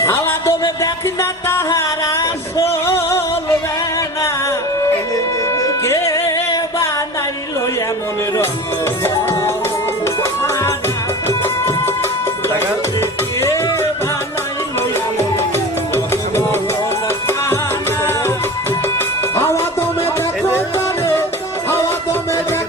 হাওয়া দমে দেখ না তাহারা চলবে না কে বানাইল এমন রঙ? দেখা। কে বানাইল এমন রঙ? হাওয়া দেখো হাওয়া দেখো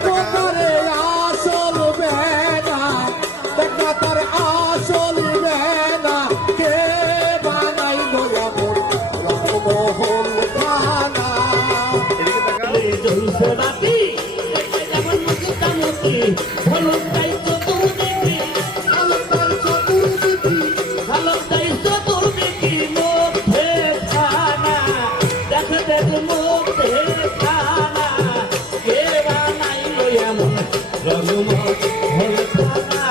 দেখে দেখ মধ্যে খানা কে বানাইলো এমন রঙময় হল খানা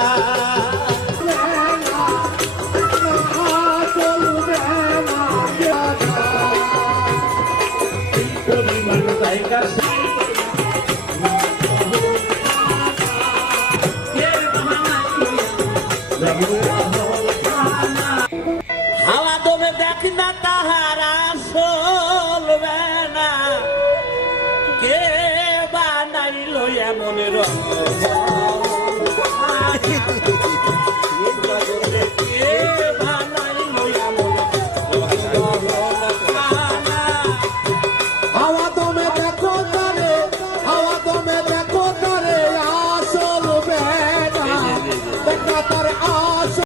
হাওয়া দমে দেখ না তাহারা চলবে না কে বানাইল এমন রঙ দেখা তার আ